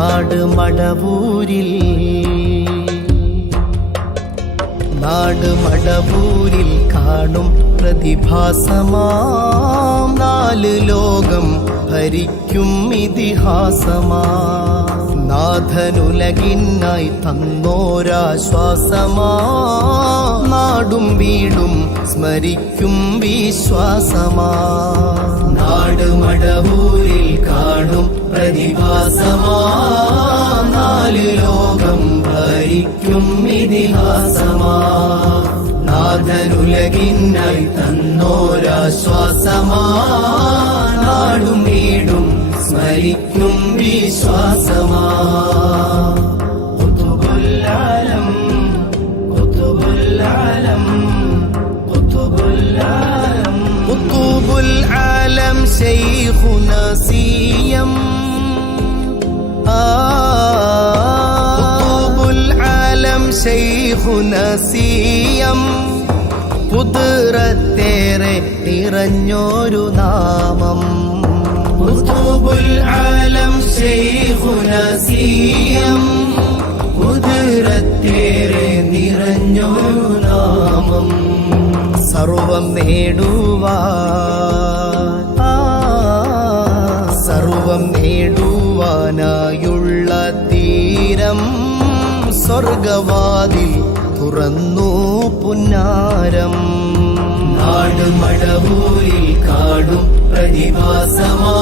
നാട് മടവൂരിൽ. നാട് മടവൂരിൽ കാണും പ്രതിഭാസമാം. നാല് ലോകം ഭരിക്കും ഇതിഹാസമാ. നാഥനുലകിന്നായി തന്നോരാശ്വാസമാ. നാടും വീടും സ്മരിക്കും വിശ്വാസമാ. നാട് മടവൂരിൽ കാണും പ്രതിഭാസമാ നാല് ലോകം ഭരിക്കും ഇതിഹാസമാ. നാഥനുലകിന്നായി തന്നോരാശ്വാസമാ നാടും വീടും സ്മരിക്കും വിശ്വാസമാ. شيخنا കുത്തുബുല്ലാലം കുത്തുബുൽ ആലം ശൈഖുന സിയം കുതിരത്തേറെ നിറഞ്ഞൊരു നാമം. കുത്തുബുൽ ആലം ശൈഖുന സിയം കുതിരത്തേറെ നിറഞ്ഞൊരു നാമം. സർവം നേടുവാ സർവം സർവം നേടുവാനായുള്ള തീരം സ്വർഗവാതിൽ തുറന്നു പുന്നാരം. നാട് മടവൂരിൽ കാടും പ്രതിഭാസമാ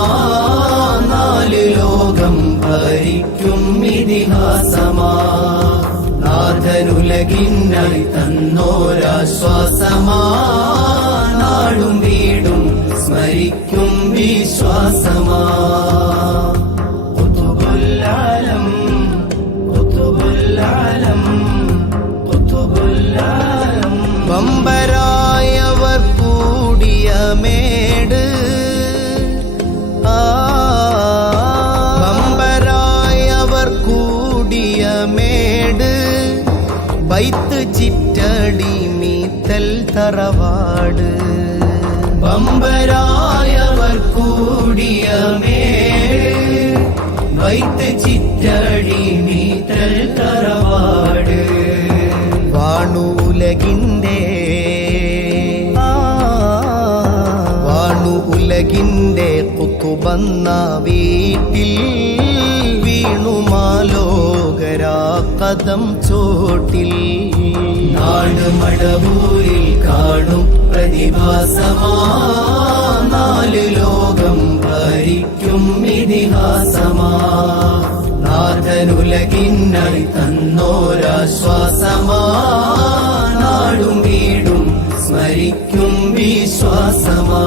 നാല് ലോകം ഭരിക്കും ഇതിഹാസമാ. നാഥനുലകിന്നായി തന്നോരാശ്വാസമാ നാടും വീടും സ്മരിക്കും വിശ്വാസമാ. കുത്തുബുല്ലാലം കുത്തുബുല്ലാലം. വമ്പരായവർ കൂടിയ മേട്. വമ്പരായവർ കൂടിയ മേട്. ബൈത്ത് ചിറ്റടി മീത്തൽ തറവാട്. ബമ്പരായവർ കൂടിയ മേട് ബൈത്ത് ചിറ്റടി മീത്തൽ തറവാട്. വാണുലകിന്റെ വാണു ഉലകിന്റെ കുത്തുബന്ന വീട്ടിൽ വീണുമാലോകരാ കഥം ചോട്ടിൽ. നാട് മടവൂരിൽ കാണും പ്രതിഭാസമാ. നാല് ലോകം ഭരിക്കും ഇതിഹാസമാ. നാഥനുലകിന്നടി തന്നോരാശ്വാസമാ. നാടും വീടും സ്മരിക്കും വിശ്വാസമാ.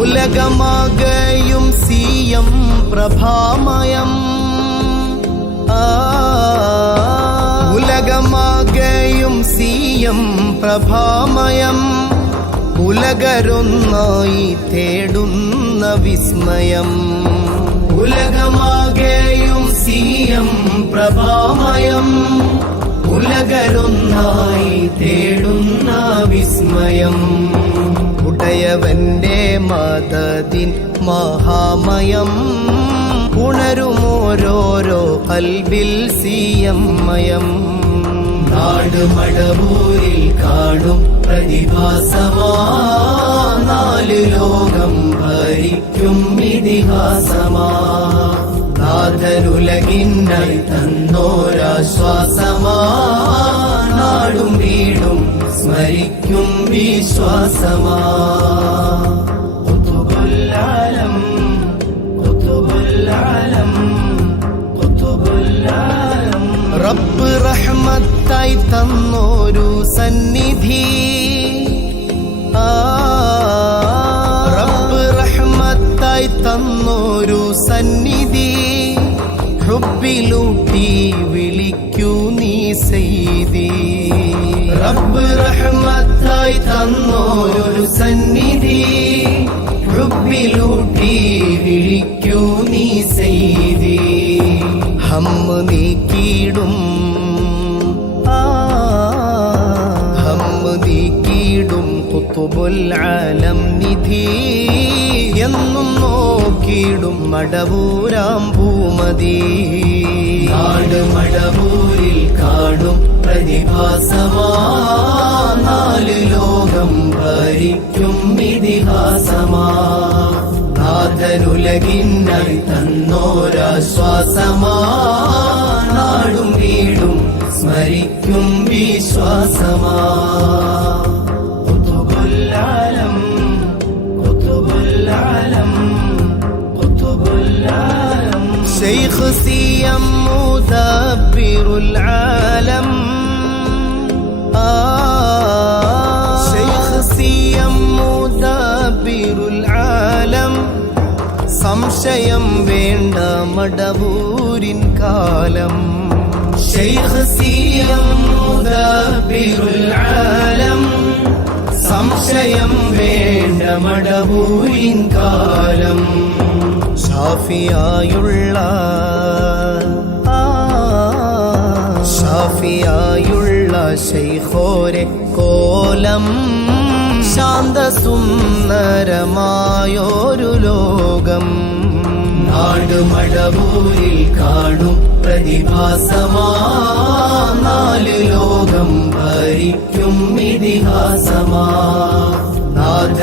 ഉലകമാകയും സീയം പ്രഭാമയം. ആ സിയം പ്രഭാമയം. ഉലകരൊന്നായി തേടുന്ന വിസ്മയം. ഉലകമാകെയും സീയം പ്രഭാമയം. ഉലകരൊന്നായി തേടുന്ന വിസ്മയം. ഉടയവന്റെ മതതിൻ മഹാമയം. ഉണരുമോരോരോ കൽബിൽ സീയം നാട് മടവൂരിൽ കാണും പ്രതിഭാസമാ. നാല് ലോകം ഭരിക്കും ഇതിഹാസമാ. നാഥനുലകിനായി തന്നോരാശ്വാസമാ. നാടും വീടും സ്മരിക്കും വിശ്വാസമാ. റബ്ബ് റഹ്മത്തായി തന്നോരു സന്നിധി. റബ്ബ് റഹ്മത്തായി തന്നോരു സന്നിധി. ഹുബിലൂട്ടി വിളിക്കൂ നീ സെയ്തി റബ്ബ് റഹ്മത്തായി തന്നോരു കുത്തുബുൽ നിധി എന്നും നോക്കിയിടും മടവൂരാം ഭൂമതി. നാട് മടവൂരിൽ കാടും പ്രതിഭാസമാ. നാല് ലോകം ഭരിക്കും ഇതിഹാസമാ. നാഥനുലകിന്നായി തന്നോരാശ്വാസമാ. നാടും വീടും സ്മരിക്കും വിശ്വാസമാ. കുത്തുബുല്ലാലം ശൈഖ് സിയം العالم. ശൈഖ് സിയം മുദബ്ബിറുൽ ആലം സംശയം വേണ്ട മടവൂരിൻ കാലം. ശൈഖ് സിയം മുദബ്ബിറുൽ ആലം. സംശയം വേണ്ട മടവൂരിൻ കാലം. ഷാഫിയായുള്ള ഷാഫിയായുള്ള ശൈഖോരെ കോലം ശാന്തസുന്ദരമായൊരു ലോകം. നാട് മടവൂരിൽ കാണും പ്രതിഭാസമാ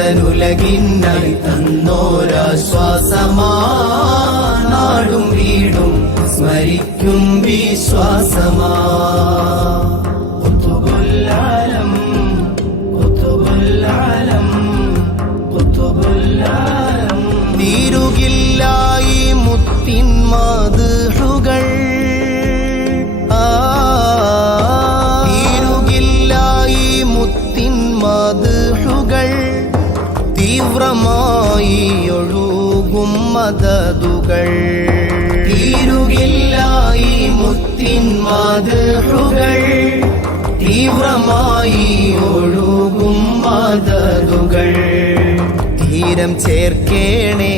നാഥനുലകിന്നായി തന്നോരാശ്വാസമാ. നാടും വീടും സ്മരിക്കും വിശ്വാസമാ. തീവ്രമായി ഒഴുകും മതതുകൾ തീരുകില്ലായി മുത്തിൻ മാതൃകൾ. തീവ്രമായി ഒഴുകും മതതുകൾ തീരം ചേർക്കേണേ.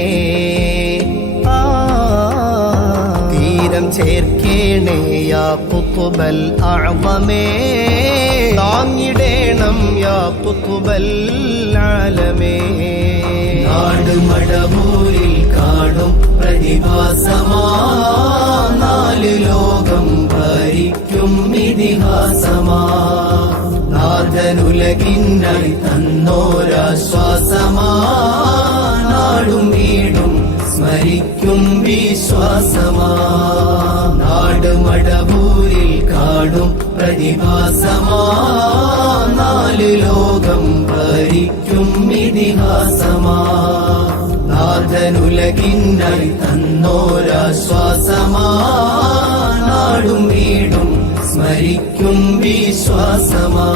ചേർക്കേണേയാൽ ചേർക്കേണേ അഅ്മമേ. താങ്ങിടേണം യാ കുത്തുബൽ ആലമേ. നാട് കാടും പ്രതിഭാസമാ നാല് ലോകം ഭരിക്കും ഇതിഹാസമാ. നാഥനുലകിന്നായി തന്നോരാശ്വാസമാ. നാടും വീടും സ്മരിക്കും വിശ്വാസമാ. നാട് മടവൂരിൽ കാടും പ്രതിഭാസമാ നാല് ലോകം ഭരിക്കും ഇതിഹാസമാ നാഥനുലകിന്നായി തന്നോരാശ്വാസമാ. നാടും വീടും സ്മരിക്കും വിശ്വാസമാ.